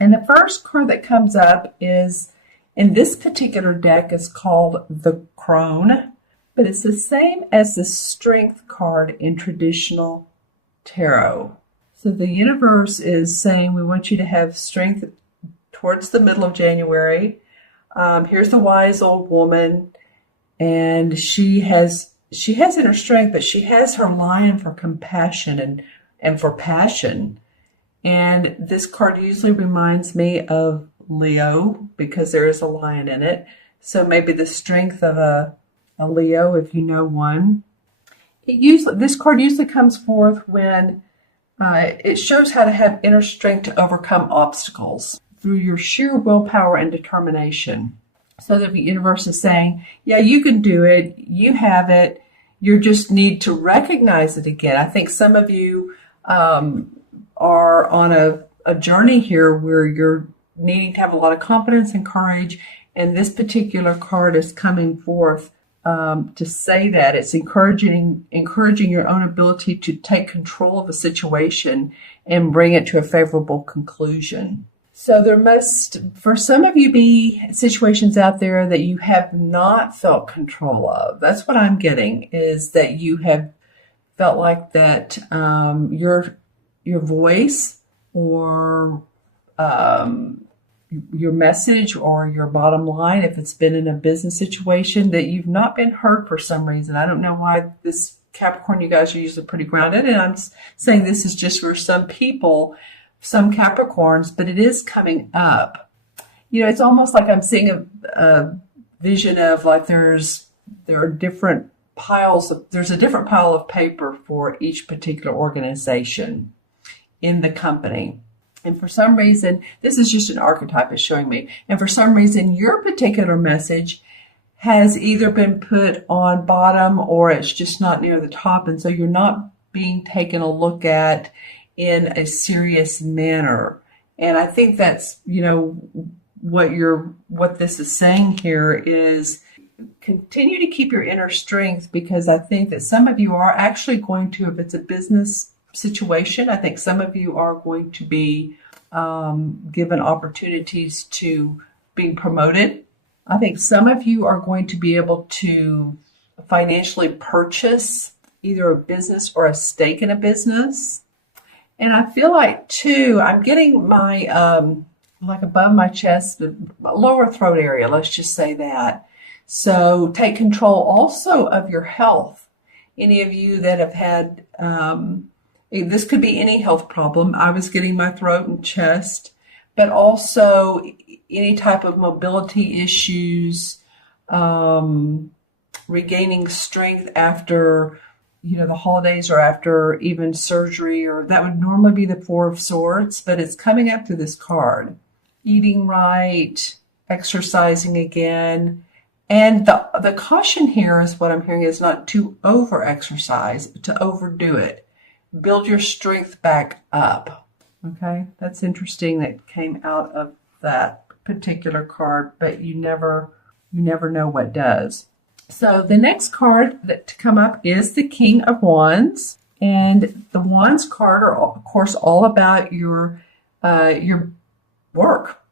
And the first card that comes up is, in this particular deck, is called the Crone, but it's the same as the Strength card in traditional tarot. So the universe is saying we want you to have strength towards the middle of January. Here's the wise old woman, and she has inner strength, but she has her lion for compassion and for passion. And this card usually reminds me of Leo because there is a lion in it. So maybe the strength of a Leo, if you know one. This card usually comes forth when it shows how to have inner strength to overcome obstacles through your sheer willpower and determination. So the universe is saying, yeah, you can do it. You have it. You just need to recognize it again. I think some of you are on a journey here where you're needing to have a lot of confidence and courage. And this particular card is coming forth to say that it's encouraging your own ability to take control of a situation and bring it to a favorable conclusion. So there must, for some of you, be situations out there that you have not felt control of. That's what I'm getting, is that you have felt like that your voice or your message or your bottom line, if it's been in a business situation, that you've not been heard for some reason. I don't know why. This Capricorn, you guys are usually pretty grounded, and I'm saying this is just for some people, some Capricorns, but it is coming up. You know, it's almost like I'm seeing a vision of like there are different piles there's a different pile of paper for each particular organization in the company. And for some reason, this is just an archetype it's showing me. And for some reason, your particular message has either been put on bottom or it's just not near the top. And so you're not being taken a look at in a serious manner. And I think that's, what this is saying here is continue to keep your inner strength, because I think that some of you are actually going to, if it's a business situation, I think some of you are going to be given opportunities to being promoted. I think some of you are going to be able to financially purchase either a business or a stake in a business. And I feel like, too, I'm getting my, like above my chest, the lower throat area, let's just say that. So take control also of your health. Any of you that have had, this could be any health problem. I was getting my throat and chest, but also any type of mobility issues, regaining strength after the holidays or after even surgery, or that would normally be the Four of Swords, but it's coming up through this card. Eating right, exercising again. And the caution here is what I'm hearing is not to over-exercise, but to overdo it. Build your strength back up. Okay, that's interesting that came out of that particular card, but you never know what does. So the next card that to come up is the King of Wands, and the Wands card are, of course, all about your work,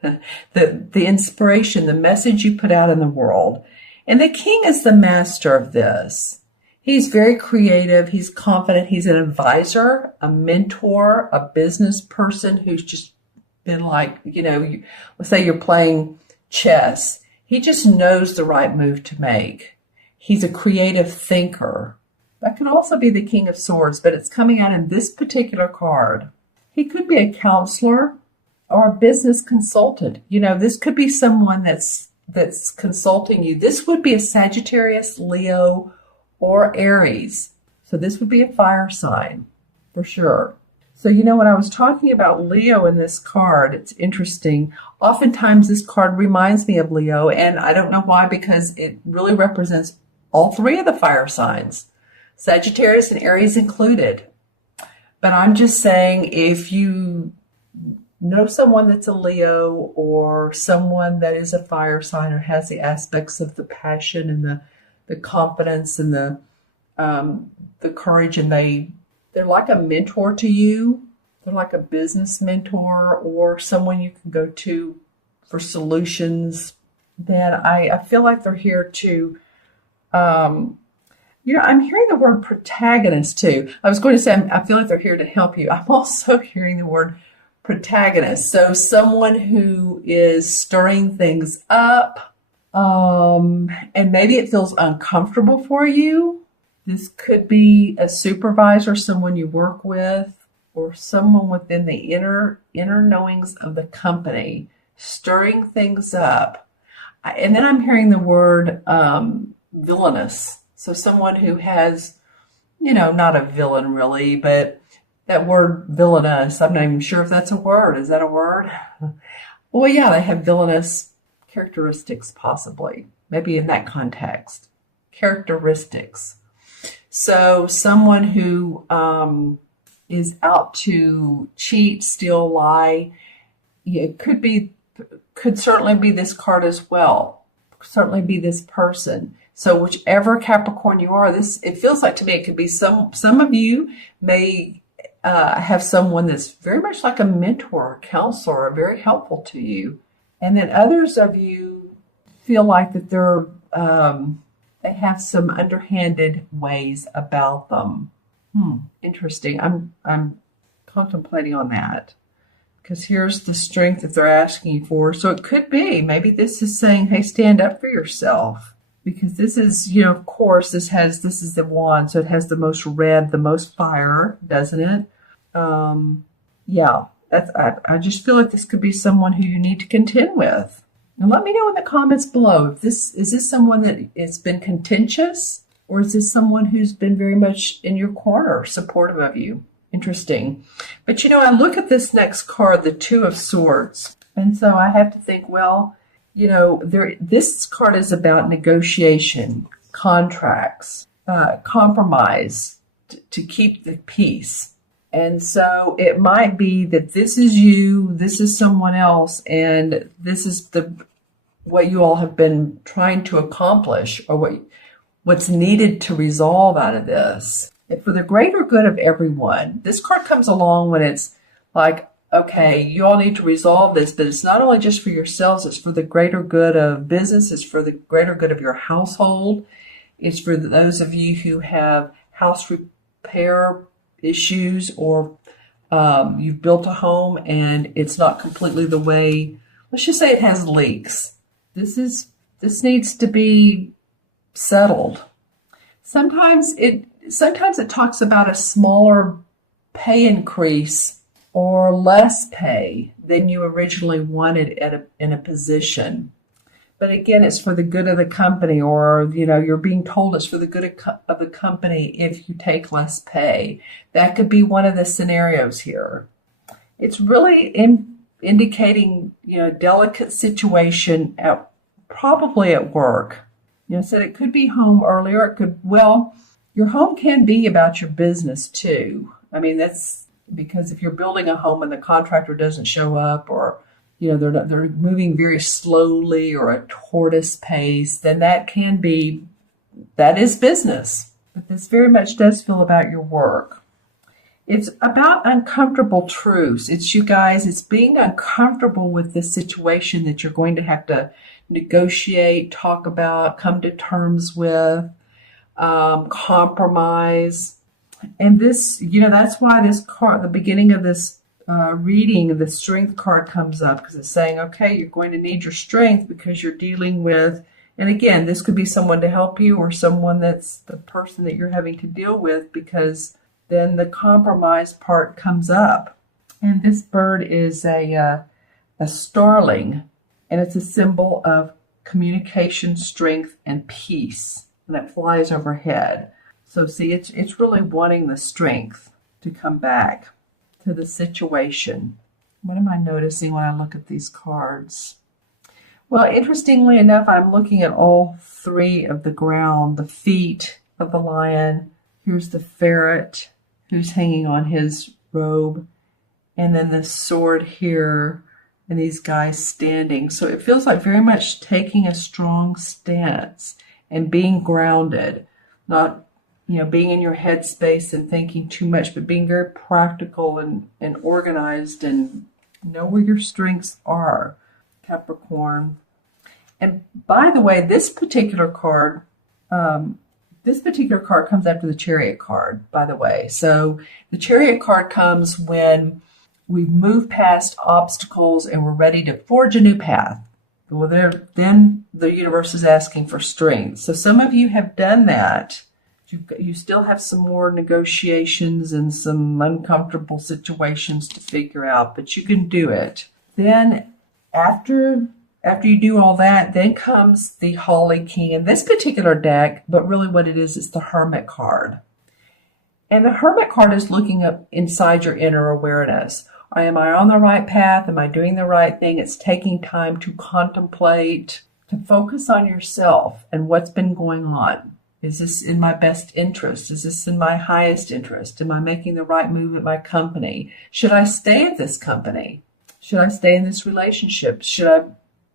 the inspiration, the message you put out in the world. And the King is the master of this. He's very creative. He's confident. He's an advisor, a mentor, a business person who's just been like, let's say you're playing chess. He just knows the right move to make. He's a creative thinker. That could also be the King of Swords, but it's coming out in this particular card. He could be a counselor or a business consultant. This could be someone that's consulting you. This would be a Sagittarius, Leo, or Aries. So this would be a fire sign for sure. So, when I was talking about Leo in this card, it's interesting. Oftentimes this card reminds me of Leo, and I don't know why, because it really represents all three of the fire signs, Sagittarius and Aries included. But I'm just saying, if you know someone that's a Leo or someone that is a fire sign or has the aspects of the passion and the confidence and the courage, and they're like a mentor to you. they're like a business mentor or someone you can go to for solutions, then I feel like they're here to, I'm hearing the word protagonist too. I was going to say, I feel like they're here to help you. I'm also hearing the word protagonist. So someone who is stirring things up, and maybe it feels uncomfortable for you. This could be a supervisor, someone you work with, or someone within the inner knowings of the company, stirring things up. And then I'm hearing the word villainous. So someone who has, not a villain really, but that word villainous, I'm not even sure if that's a word. Is that a word? Well, yeah, they have villainous characteristics possibly, maybe in that context. Characteristics. So someone who is out to cheat, steal, lie. It could certainly be this card as well. Certainly be this person. So whichever Capricorn you are, it feels like to me it could be some of you may have someone that's very much like a mentor, counselor, very helpful to you. And then others of you feel like that they have some underhanded ways about them. Interesting. I'm contemplating on that because here's the strength that they're asking you for. So it could be, maybe this is saying, hey, stand up for yourself, because this is, of course, this is the wand. So it has the most red, the most fire, doesn't it? Yeah, I just feel like this could be someone who you need to contend with. And let me know in the comments below, is this someone that has been contentious, or is this someone who's been very much in your corner, supportive of you? Interesting. But I look at this next card, the Two of Swords. And so I have to think, well, this card is about negotiation, contracts, compromise to keep the peace. And so it might be that this is you, this is someone else, and this is what you all have been trying to accomplish, or what's needed to resolve out of this. And for the greater good of everyone. This card comes along when it's like, okay, you all need to resolve this, but it's not only just for yourselves, it's for the greater good of business, it's for the greater good of your household, it's for those of you who have house repair issues, or you've built a home and it's not completely the way, let's just say it has leaks. This needs to be settled. Sometimes it talks about a smaller pay increase or less pay than you originally wanted in a position. But again, it's for the good of the company, or, you're being told it's for the good of the company if you take less pay. That could be one of the scenarios here. It's really indicating, delicate situation probably at work. Said it could be home earlier. Your home can be about your business too. I mean, that's because if you're building a home and the contractor doesn't show up, or they're moving very slowly or a tortoise pace, then that is business. But this very much does feel about your work. It's about uncomfortable truths. It's being uncomfortable with this situation that you're going to have to negotiate, talk about, come to terms with, compromise. And this, that's why this card, the beginning of this reading, the strength card comes up, because it's saying, okay, you're going to need your strength because you're dealing with, and again, this could be someone to help you or someone that's the person that you're having to deal with, because then the compromise part comes up. And this bird is a starling, and it's a symbol of communication, strength, and peace, and it flies overhead. So see, it's really wanting the strength to come back to the situation. What am I noticing when I look at these cards? Well, interestingly enough, I'm looking at all three of the ground, the feet of the lion. Here's the ferret who's hanging on his robe, and then the sword here, and these guys standing. So it feels like very much taking a strong stance and being grounded, not being in your headspace and thinking too much, but being very practical and organized and know where your strengths are, Capricorn. And by the way, this particular card comes after the Chariot card, by the way. So the Chariot card comes when we've moved past obstacles and we're ready to forge a new path. Well, then the universe is asking for strength. So some of you have done that. You still have some more negotiations and some uncomfortable situations to figure out, but you can do it. Then after you do all that, then comes the Holly King in this particular deck, but really what it is the Hermit card. And the Hermit card is looking up inside your inner awareness. Am I on the right path? Am I doing the right thing? It's taking time to contemplate, to focus on yourself and what's been going on. Is this in my best interest? Is this in my highest interest? Am I making the right move at my company? Should I stay at this company? Should I stay in this relationship? Should I,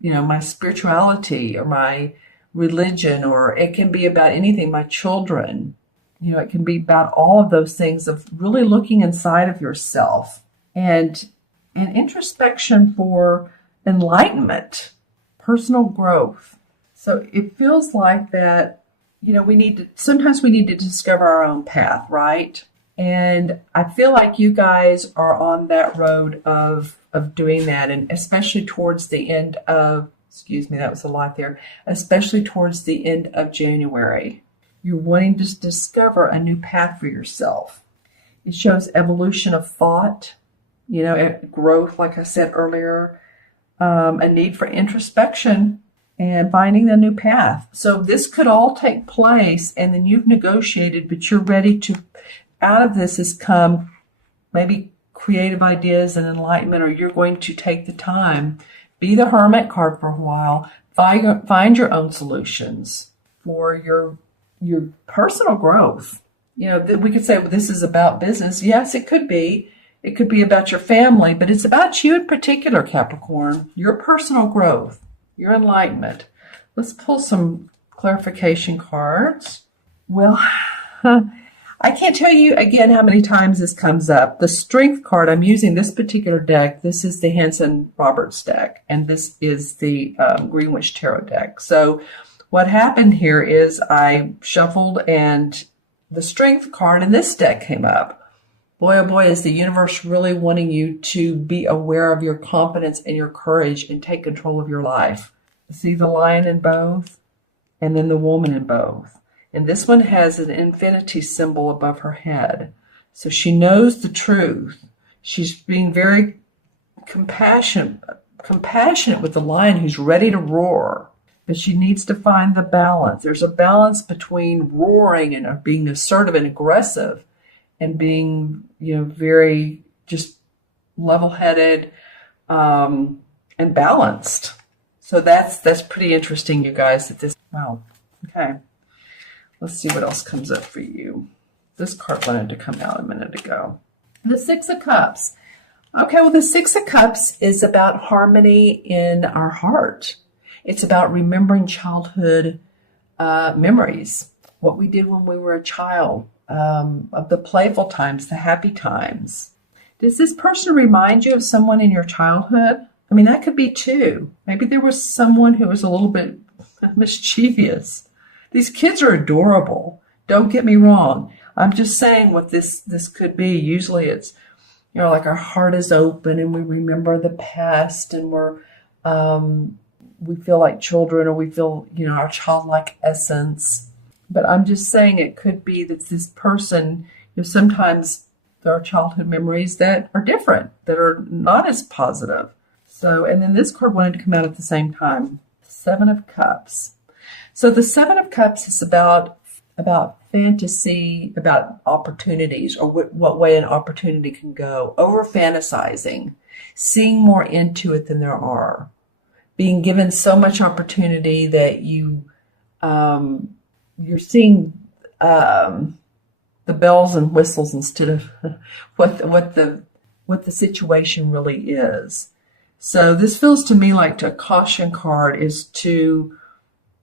my spirituality or my religion, or it can be about anything, my children. It can be about all of those things of really looking inside of yourself and introspection for enlightenment, personal growth. So it feels like that. Sometimes we need to discover our own path, right? And I feel like you guys are on that road of doing that, and especially towards the end of, that was a lot there, especially towards the end of January. You're wanting to discover a new path for yourself. It shows evolution of thought, growth, like I said earlier, a need for introspection, and finding a new path. So this could all take place, and then you've negotiated, but you're ready to, out of this has come maybe creative ideas and enlightenment, or you're going to take the time, be the Hermit card for a while, find your own solutions for your personal growth. We could say, well, this is about business. Yes, it could be. It could be about your family, but it's about you in particular, Capricorn, your personal growth. Your enlightenment. Let's pull some clarification cards. Well, I can't tell you again how many times this comes up. The Strength card, I'm using this particular deck. This is the Hanson Roberts deck, and this is the Greenwich Tarot deck. So what happened here is I shuffled, and the Strength card in this deck came up. Boy, oh boy, is the universe really wanting you to be aware of your confidence and your courage and take control of your life. See the lion in both and then the woman in both. And this one has an infinity symbol above her head. So she knows the truth. She's being very compassionate with the lion who's ready to roar. But she needs to find the balance. There's a balance between roaring and being assertive and aggressive, and being, very just level-headed and balanced. So that's pretty interesting, you guys. Wow. Okay. Let's see what else comes up for you. This card wanted to come out a minute ago. The Six of Cups. Okay, well, the Six of Cups is about harmony in our heart. It's about remembering childhood memories, what we did when we were a child. Of the playful times, the happy times. Does this person remind you of someone in your childhood? I mean, that could be too. Maybe there was someone who was a little bit mischievous. These kids are adorable. Don't get me wrong. I'm just saying what this could be. Usually it's, like our heart is open and we remember the past, and we feel like children, or we feel, our childlike essence. But I'm just saying it could be that this person, sometimes there are childhood memories that are different, that are not as positive. So, and then this card wanted to come out at the same time. Seven of Cups. So the Seven of Cups is about fantasy, about opportunities, or what way an opportunity can go. Over fantasizing, seeing more into it than there are. Being given so much opportunity that you're seeing the bells and whistles instead of what the situation really is. So this feels to me like a caution card is to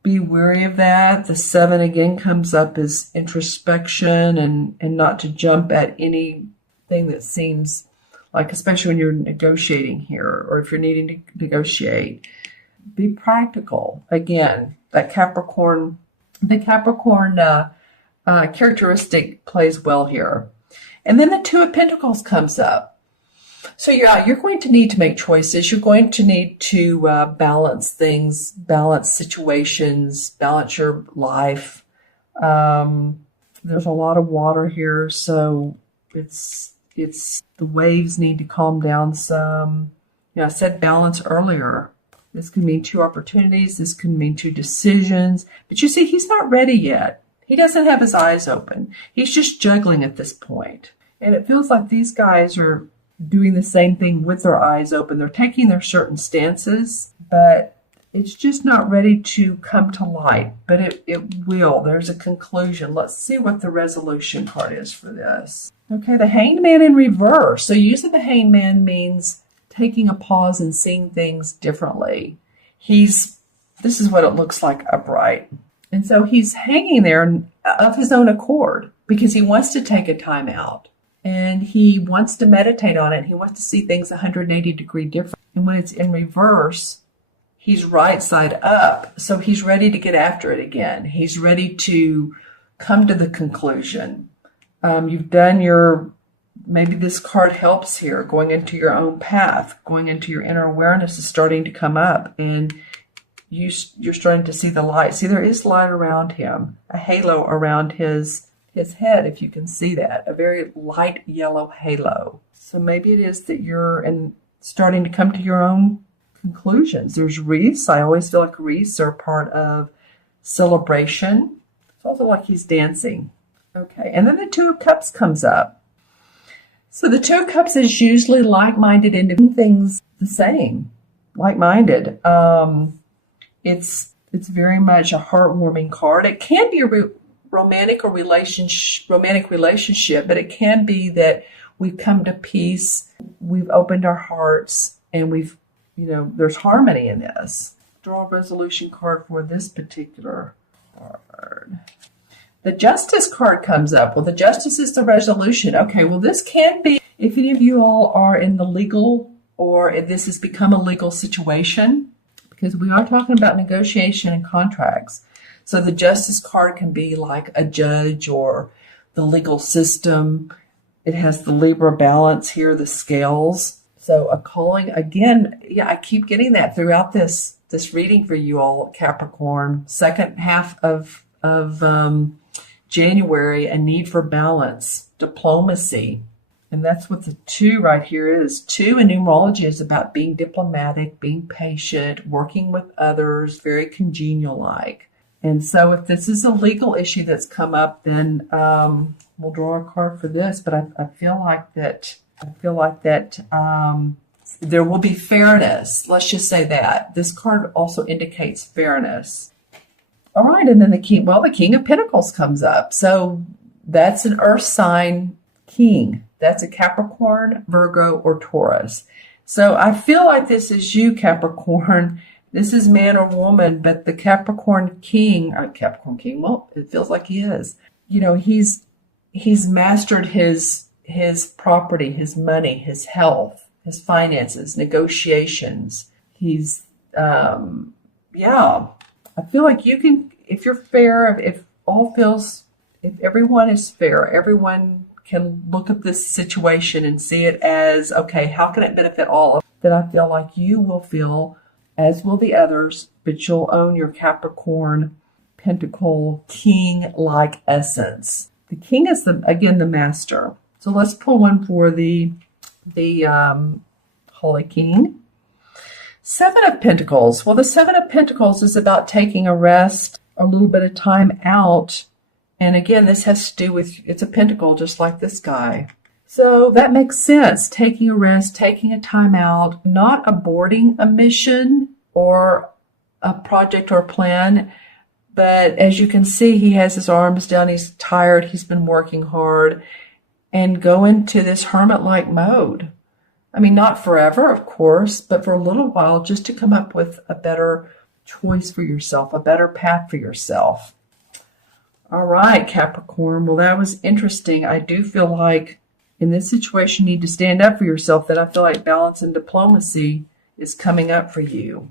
be wary of that. The 7 again comes up as introspection and not to jump at anything that seems like, especially when you're negotiating here or if you're needing to negotiate. Be practical. Again, that Capricorn, the Capricorn characteristic plays well here. And then the 2 of Pentacles comes up. So you're going to need to make choices. You're going to need to balance things, balance situations, balance your life. There's a lot of water here, so it's the waves need to calm down some. I said balance earlier. This can mean 2 opportunities. This can mean 2 decisions. But you see, he's not ready yet. He doesn't have his eyes open. He's just juggling at this point. And it feels like these guys are doing the same thing with their eyes open. They're taking their certain stances, but it's just not ready to come to light. But it will. There's a conclusion. Let's see what the resolution card is for this. Okay, the Hanged Man in reverse. So using the Hanged Man means taking a pause and seeing things differently. This is what it looks like upright. And so he's hanging there of his own accord because he wants to take a time out and he wants to meditate on it. He wants to see things 180 degree different. And when it's in reverse, he's right side up. So he's ready to get after it again. He's ready to come to the conclusion. You've done maybe this card helps here, going into your own path, going into your inner awareness is starting to come up and you're starting to see the light. See, there is light around him, a halo around his head, if you can see that, a very light yellow halo. So maybe it is that you're starting to come to your own conclusions. There's wreaths. I always feel like wreaths are part of celebration. It's also like he's dancing. Okay, and then the 2 of Cups comes up. So the 2 of Cups is usually like-minded and doing things the same, like-minded. It's very much a heartwarming card. It can be a romantic relationship, but it can be that we've come to peace, we've opened our hearts, and there's harmony in this. Draw a resolution card for this particular card. The Justice card comes up. Well, the Justice is the resolution. Okay, well, this can be if any of you all are in the legal or if this has become a legal situation, because we are talking about negotiation and contracts. So the Justice card can be like a judge or the legal system. It has the Libra balance here, the scales. So a calling, again, I keep getting that throughout this reading for you all, Capricorn. Second half of January, a need for balance, diplomacy. And that's what the 2 right here is. 2 in numerology is about being diplomatic, being patient, working with others, very congenial-like. And so if this is a legal issue that's come up, then we'll draw a card for this. But I feel like that there will be fairness. Let's just say that. This card also indicates fairness. All right, and then the King of Pentacles comes up. So that's an earth sign king. That's a Capricorn, Virgo, or Taurus. So I feel like this is you, Capricorn. This is man or woman, but the Capricorn king, well, it feels like he is. He's mastered his property, his money, his health, his finances, negotiations. He's, I feel like you can, if you're fair, if everyone is fair, everyone can look at this situation and see it as, okay, how can it benefit all? Then I feel like you will feel, as will the others, but you'll own your Capricorn Pentacle king-like essence. The king is again the master. So let's pull one for the Holy King. 7 of Pentacles. Well, the 7 of Pentacles is about taking a rest, a little bit of time out. And again, this has to do with, it's a pentacle just like this guy. So that makes sense. Taking a rest, taking a time out, not aborting a mission or a project or plan. But as you can see, he has his arms down. He's tired. He's been working hard. And go into this hermit-like mode. I mean, not forever, of course, but for a little while, just to come up with a better choice for yourself, a better path for yourself. All right, Capricorn. Well, that was interesting. I do feel like in this situation, you need to stand up for yourself. That I feel like balance and diplomacy is coming up for you.